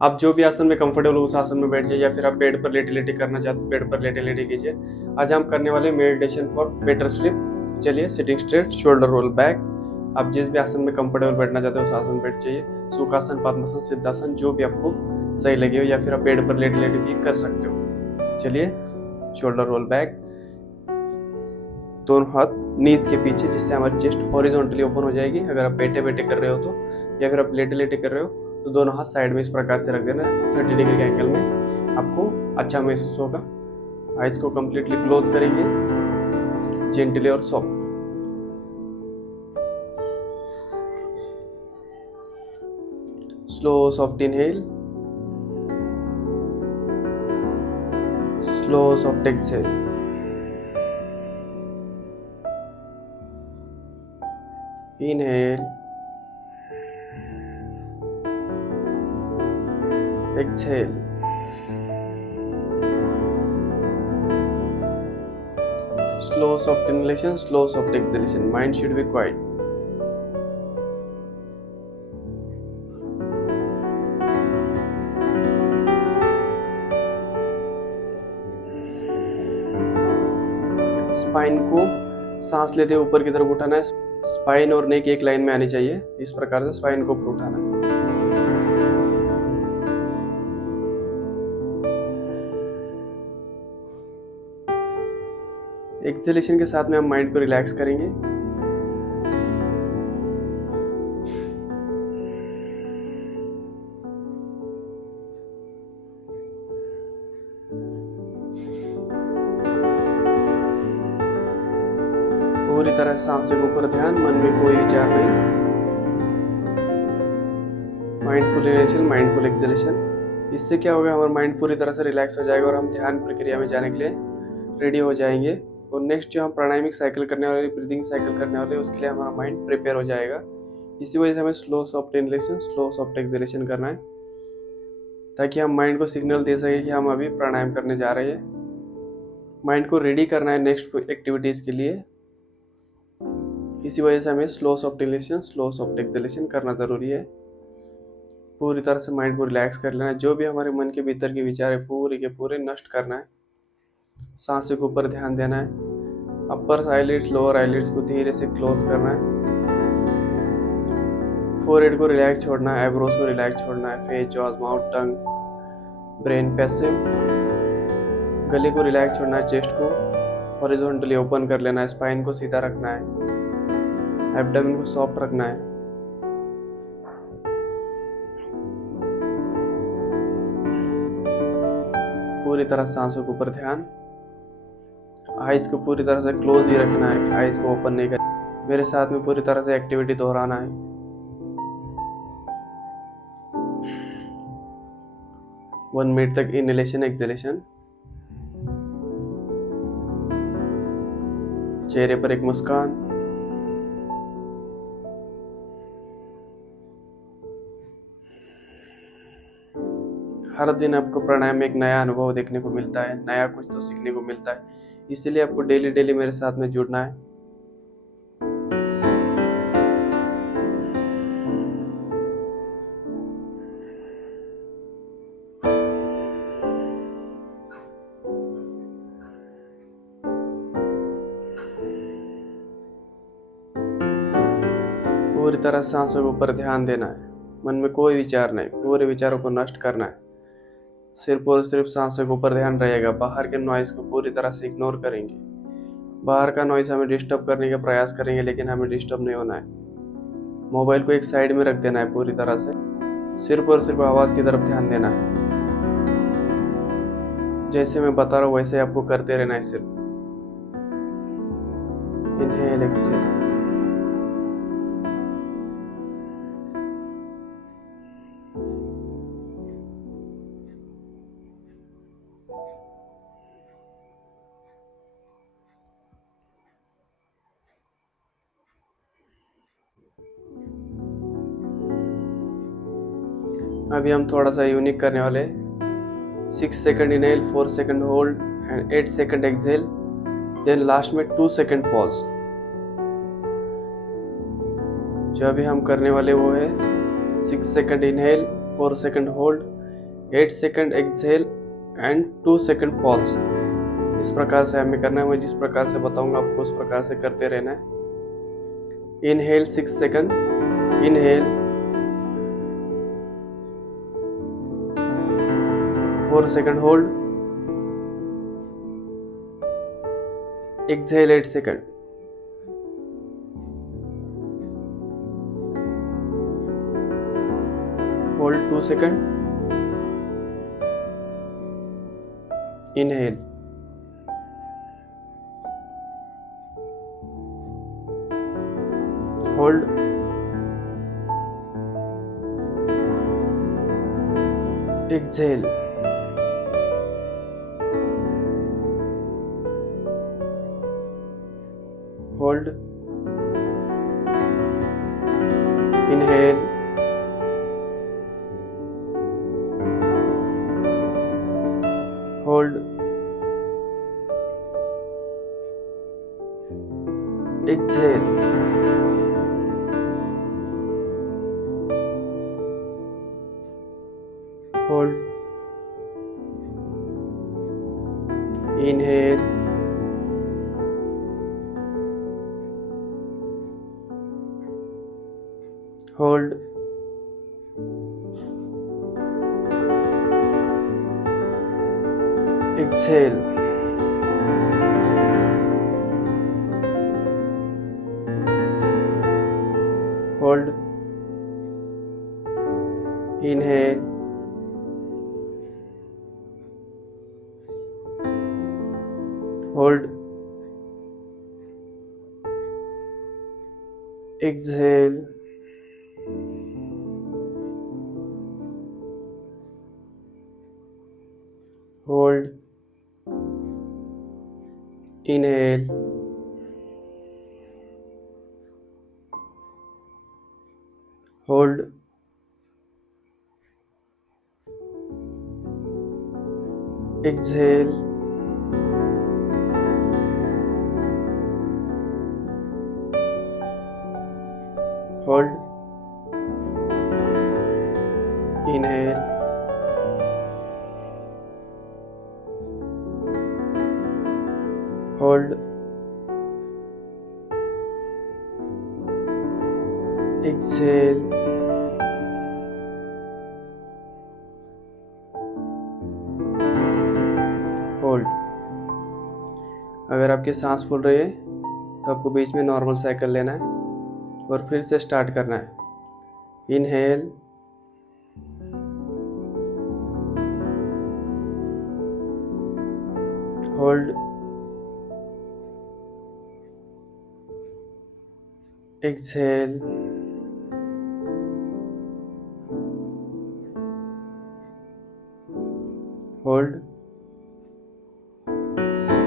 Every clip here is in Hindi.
आप जो भी आसन में कंफर्टेबल हो उस आसन में बैठ जाइए, या फिर आप बेड पर लेटे लेटे करना चाहते हो बेड पर लेटे लेटे कीजिए। आज हम करने वाले मेडिटेशन फॉर बेटर स्लीप। चलिए, sitting straight, shoulder roll back. आप जिस भी आसन में कंफर्टेबल बैठना चाहते हो उस आसन में बैठ जाइए। सुखासन, पद्मासन, सिद्धासन, जो भी आपको सही लगे हो, या फिर आप बेड पर लेटे लेटे भी कर सकते हो। चलिए, शोल्डर रोल बैक, दोनों हाथ नीज के पीछे, जिससे हमारी चेस्ट हॉरिजॉन्टली ओपन हो जाएगी अगर आप बैठे बैठे कर रहे हो तो, या फिर आप लेटे लेटे कर रहे हो तो दोनों हाथ साइड में इस प्रकार से रख देना 30 डिग्री के एंगल में। आपको अच्छा महसूस होगा। आइज को कंप्लीटली क्लोज करेंगे, जेंटली और soft. Slow soft inhale, slow soft exhale. Inhale, exhale. Slow soft inhalation, slow soft exhalation. Mind should be quiet. Spine को सांस लेते हुए ऊपर की तरफ उठाना है। स्पाइन और नेक एक लाइन में आनी चाहिए। इस प्रकार से स्पाइन को ऊपर उठाना है। एक्सहेलेशन के साथ में हम माइंड को रिलैक्स करेंगे। पूरी तरह सांसों के ऊपर ध्यान, मन में कोई विचार नहीं। Mindful inhalation, mindful exhalation. इससे क्या होगा, हमारा माइंड पूरी तरह से रिलैक्स हो जाएगा और हम ध्यान प्रक्रिया में जाने के लिए रेडी हो जाएंगे। और नेक्स्ट जो हम प्राणायामिक साइकिल करने वाले, ब्रीदिंग साइकिल करने वाले, उसके लिए हमारा माइंड प्रिपेयर हो जाएगा। इसी वजह से हमें slow soft inhalation, slow soft exhalation करना है, ताकि हम माइंड को सिग्नल दे सके कि हम अभी प्राणायाम करने जा रहे हैं। माइंड को रेडी करना है नेक्स्ट एक्टिविटीज के लिए। इसी वजह से हमें slow soft inhalation, slow soft exhalation करना जरूरी है। पूरी तरह से माइंड को रिलैक्स कर लेना है। जो भी हमारे मन के भीतर के विचार है पूरे के पूरे नष्ट करना है। सांसों के ऊपर ध्यान देना है। अपर आईलिड्स, लोअर आईलिड्स को धीरे से क्लोज करना है। फोरहेड को रिलैक्स छोड़ना है, आईब्रोज को रिलैक्स छोड़ना है, फेस, जॉज, माउथ, टंग, ब्रेन पैसिव। गले को रिलैक्स छोड़ना है, चेस्ट को हॉरिजॉन्टली ओपन कर लेना है, स्पाइन को सीधा रखना है, एब्डोमेन को सॉफ्ट रखना है। पूरी तरह सांसों के ऊपर ध्यान। आइज को पूरी तरह से क्लोज ही रखना है, आइज को ओपन नहीं करना। मेरे साथ में पूरी तरह से एक्टिविटी दोहराना है। 1 मिनट तक इनहेलेशन, एक्सहेलेशन। चेहरे पर एक मुस्कान। हर दिन आपको प्राणायाम में एक नया अनुभव देखने को मिलता है, नया कुछ तो सीखने को मिलता है। इसलिए आपको डेली डेली मेरे साथ में जुड़ना है। पूरी तरह सांसों के ऊपर ध्यान देना है। मन में कोई विचार नहीं, पूरे विचारों को नष्ट करना है। सिर्फ और सिर्फ सांसों के ऊपर ध्यान रहेगा। बाहर के नॉइज को पूरी तरह से इग्नोर करेंगे। बाहर का नॉइज हमें डिस्टर्ब करने का प्रयास करेंगे, लेकिन हमें डिस्टर्ब नहीं होना है। मोबाइल को एक साइड में रख देना है पूरी तरह से। सिर्फ और सिर्फ आवाज की तरफ ध्यान देना है। जैसे मैं बता रहा हूँ वैसे आपको करते रहना है। सिर्फ इनहेल, एक्सहेल। अभी हम थोड़ा सा यूनिक करने वाले। 6 second inhale, 4 second hold and 8 second exhale, then last में 2 सेकंड पॉज। जो अभी हम करने वाले वो है 6 second inhale, 4 second hold 8 second exhale and 2 second pause. इस प्रकार से हमें करना है। मैं जिस प्रकार से बताऊंगा आपको उस प्रकार से करते रहना है। Inhale 6 second, inhale 4 second hold, exhale 8 second, hold 2 second, inhale, hold, exhale, hold, inhale, hold, exhale, hold, inhale, hold, exhale, hold, inhale, hold, exhale, hold, inhale, hold, exhale, hold, inhale, hold, exhale, hold. अगर आपकी सांस फूल रही है तो आपको बीच में नॉर्मल साइकिल लेना है और फिर से स्टार्ट करना है। Inhale, hold, exhale, hold,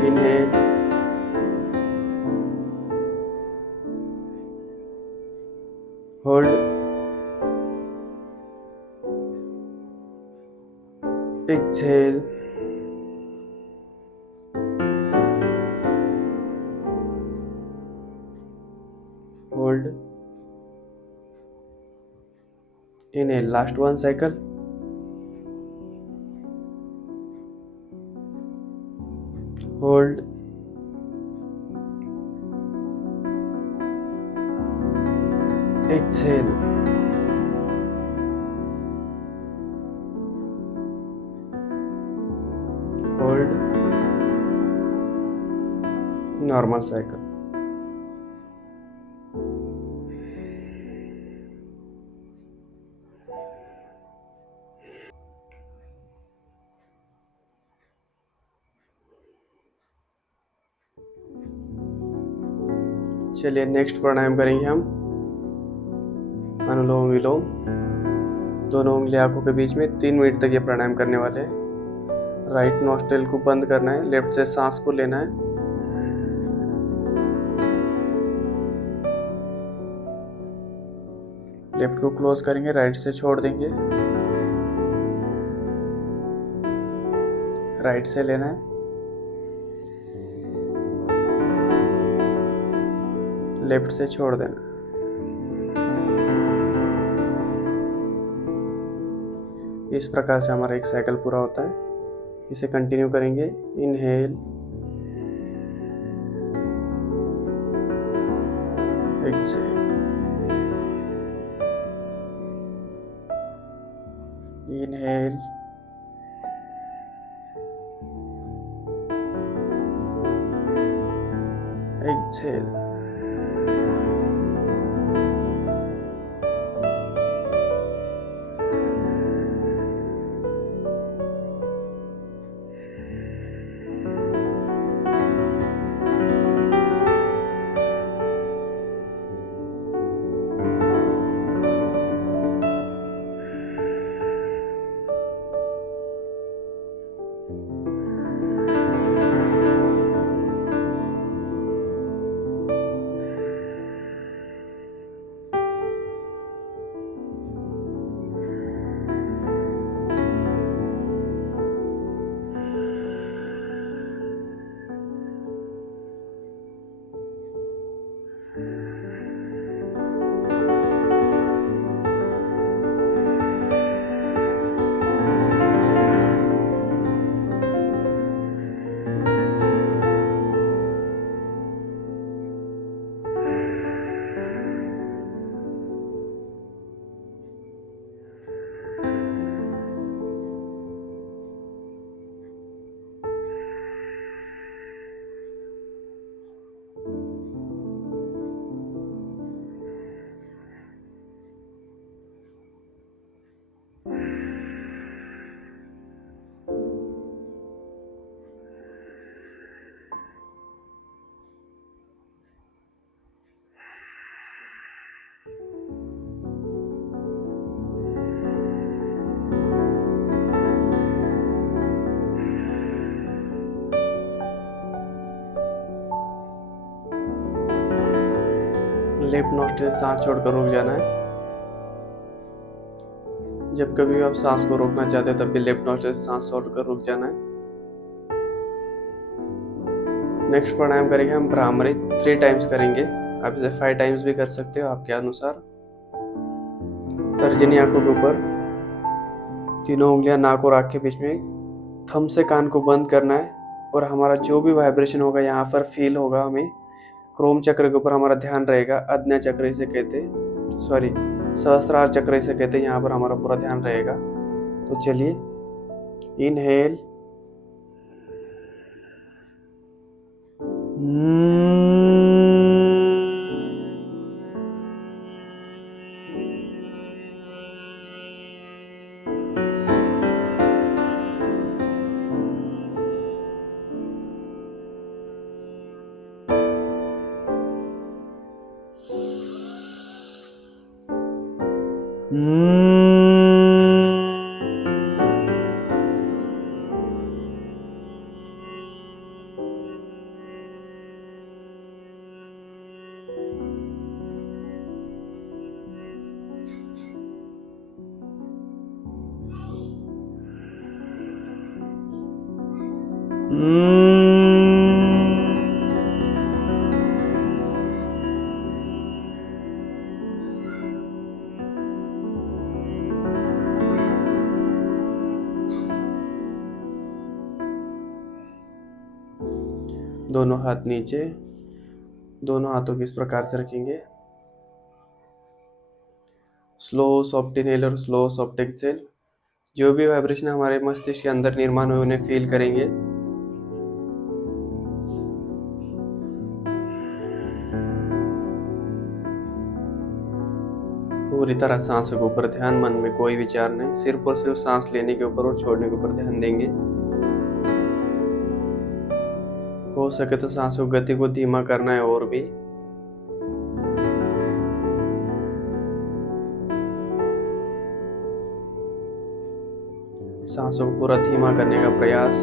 inhale, hold, exhale, hold, inhale. Last one cycle. Hold, exhale, hold, normal cycle. चलिए नेक्स्ट प्राणायाम करेंगे हम अनुलोम विलोम। दोनों उंगली आंखों के बीच में 3 मिनट तक ये प्राणायाम करने वाले हैं। राइट नोस्ट्रिल को बंद करना है, लेफ्ट से सांस को लेना है। लेफ्ट को क्लोज करेंगे, राइट से छोड़ देंगे। राइट से लेना है, लेफ्ट से छोड़ देना। इस प्रकार से हमारा एक साइकिल पूरा होता है। इसे कंटिन्यू करेंगे। Inhale, exhale, inhale, exhale. Left nostril से सांस छोड़कर रुक जाना है। जब कभी भी आप सांस को रोकना चाहते हो तब भी लेफ्ट नोस्ट्रिल से सांस छोड़कर रुक जाना है। नेक्स्ट प्राणायाम करेंगे हम भ्रामरी। 3 टाइम्स करेंगे। आप इसे 5 टाइम्स भी कर सकते हो आपके अनुसार। तर्जनी आंखों के ऊपर, तीनों उंगलियां नाक और आंख के बीच में, थंब से कान को बंद करना है और हमारा जो भी वाइब्रेशन होगा यहाँ पर फील होगा हमें। क्रोम चक्र के ऊपर हमारा ध्यान रहेगा। आज्ञा चक्र इसे कहते, सॉरी सहस्त्रार चक्र इसे कहते हैं। यहाँ पर हमारा पूरा ध्यान रहेगा। तो चलिए, इनहेल, दोनों हाथ नीचे, दोनों हाथों को इस प्रकार से रखेंगे। स्लो सॉफ्ट इनहेल और स्लो सॉफ्ट एक्सहेल। जो भी वाइब्रेशन हमारे मस्तिष्क के अंदर निर्माण हुए उन्हें फील करेंगे। पूरी तरह सांसों के ऊपर ध्यान, मन में कोई विचार नहीं, सिर्फ और सिर्फ सांस लेने के ऊपर और छोड़ने के ऊपर ध्यान देंगे। हो सके तो सांसों की गति को धीमा करना है और भी। सांसों को पूरा धीमा करने का प्रयास।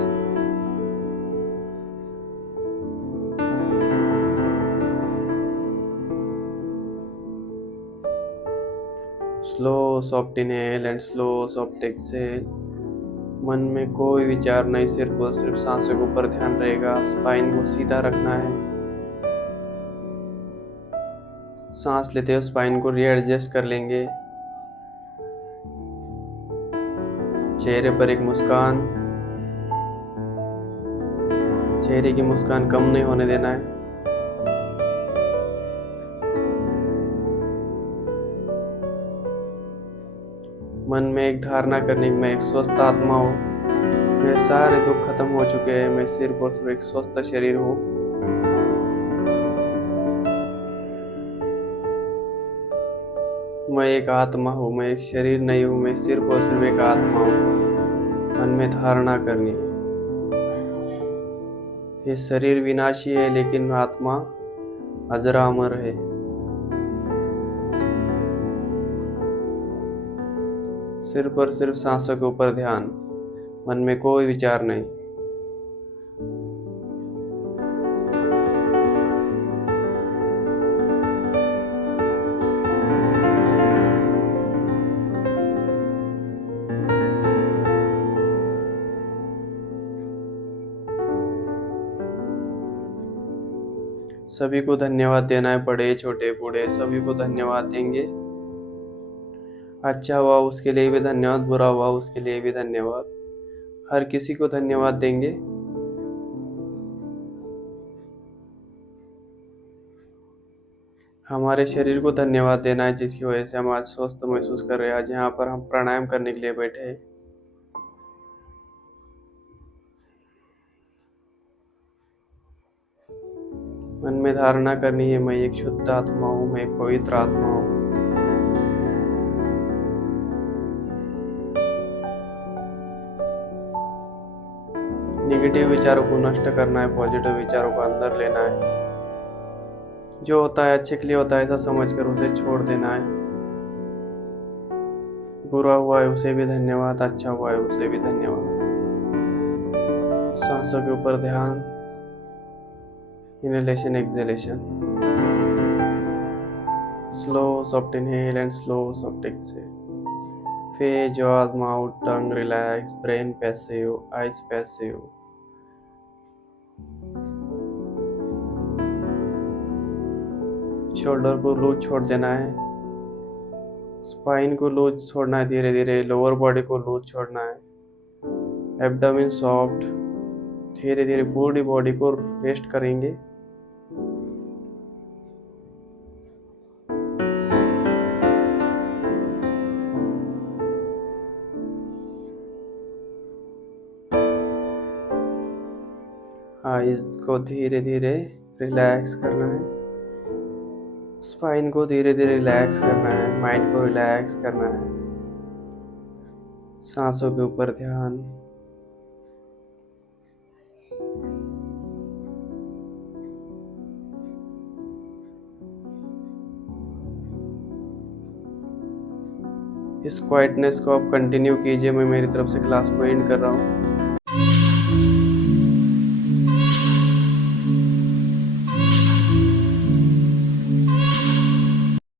Slow soft inhale and slow soft exhale. मन में कोई विचार नहीं, सिर्फ और सिर्फ सांसों के ऊपर ध्यान रहेगा। स्पाइन को सीधा रखना है। सांस लेते हुए स्पाइन को रीएडजस्ट कर लेंगे। चेहरे पर एक मुस्कान, चेहरे की मुस्कान कम नहीं होने देना है। मन में एक धारणा करने की मैं एक स्वस्थ आत्मा हूँ, मेरे सारे दुख खत्म हो चुके हैं, मैं सिर्फ और सिर्फ एक स्वस्थ शरीर हूँ। मैं एक आत्मा हूँ, मैं एक शरीर नहीं हूँ, मैं सिर्फ और सिर्फ एक आत्मा हूँ। मन में धारणा करनी है। ये शरीर विनाशी है लेकिन आत्मा अजरामर है। सिर्फ और सिर्फ सांसों के ऊपर ध्यान, मन में कोई विचार नहीं। सभी को धन्यवाद देना है, बड़े छोटे बूढ़े सभी को धन्यवाद देंगे। अच्छा हुआ उसके लिए भी धन्यवाद, बुरा हुआ उसके लिए भी धन्यवाद। हर किसी को धन्यवाद देंगे। हमारे शरीर को धन्यवाद देना है जिसकी वजह से हम आज स्वस्थ महसूस कर रहे हैं। आज यहाँ पर हम प्राणायाम करने के लिए बैठे हैं। मन में धारणा करनी है, मैं एक शुद्ध आत्मा हूँ, मैं एक पवित्र आत्मा हूँ। नेगेटिव विचारों को नष्ट करना है, पॉजिटिव विचारों को अंदर लेना है। जो होता है अच्छे के लिए होता है ऐसा समझकर उसे छोड़ देना है। बुरा हुआ है उसे भी धन्यवाद, अच्छा हुआ है उसे भी धन्यवाद। सांसों के ऊपर ध्यान, inhalation exhalation, slow soft inhale and slow soft exhale. Face, jaws, mouth, tongue relax, brain passive, eyes passive. Shoulder को लूज छोड़ देना है, स्पाइन को लूज छोड़ना है, धीरे धीरे लोअर बॉडी को लूज छोड़ना है। एब्डोमेन सॉफ्ट, धीरे धीरे पूरी बॉडी को रेस्ट करेंगे। आईज को धीरे धीरे रिलैक्स करना है, स्पाइन को धीरे धीरे रिलैक्स करना है, माइंड को रिलैक्स करना है। सांसों के ऊपर ध्यान। इस क्वाइटनेस को आप कंटिन्यू कीजिए। मैं मेरी तरफ से क्लास को एंड कर रहा हूँ।